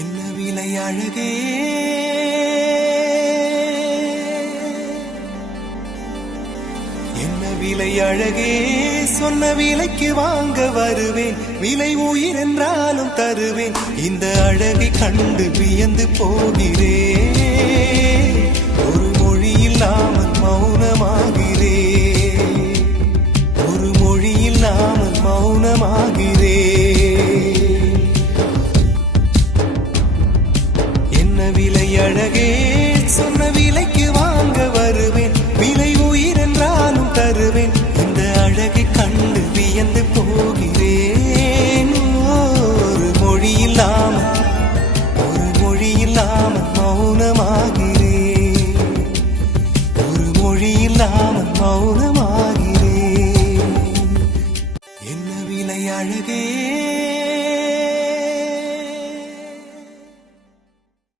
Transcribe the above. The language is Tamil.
என்ன விலை அழகே, என்ன விலை அழகே, சொன்ன விலைக்கு வாங்க வருவேன். விலை உயிர் என்றாலும் தருவேன். இந்த அழகை கண்டு வியந்து போகிறேன். ஒரு மொழி இல்லாமல் மௌனமாகிறேன். ஒரு மொழி இல்லாமல் மௌனமாகிறேன். என்ன விலை அழகே, சொன்ன விலைக்கு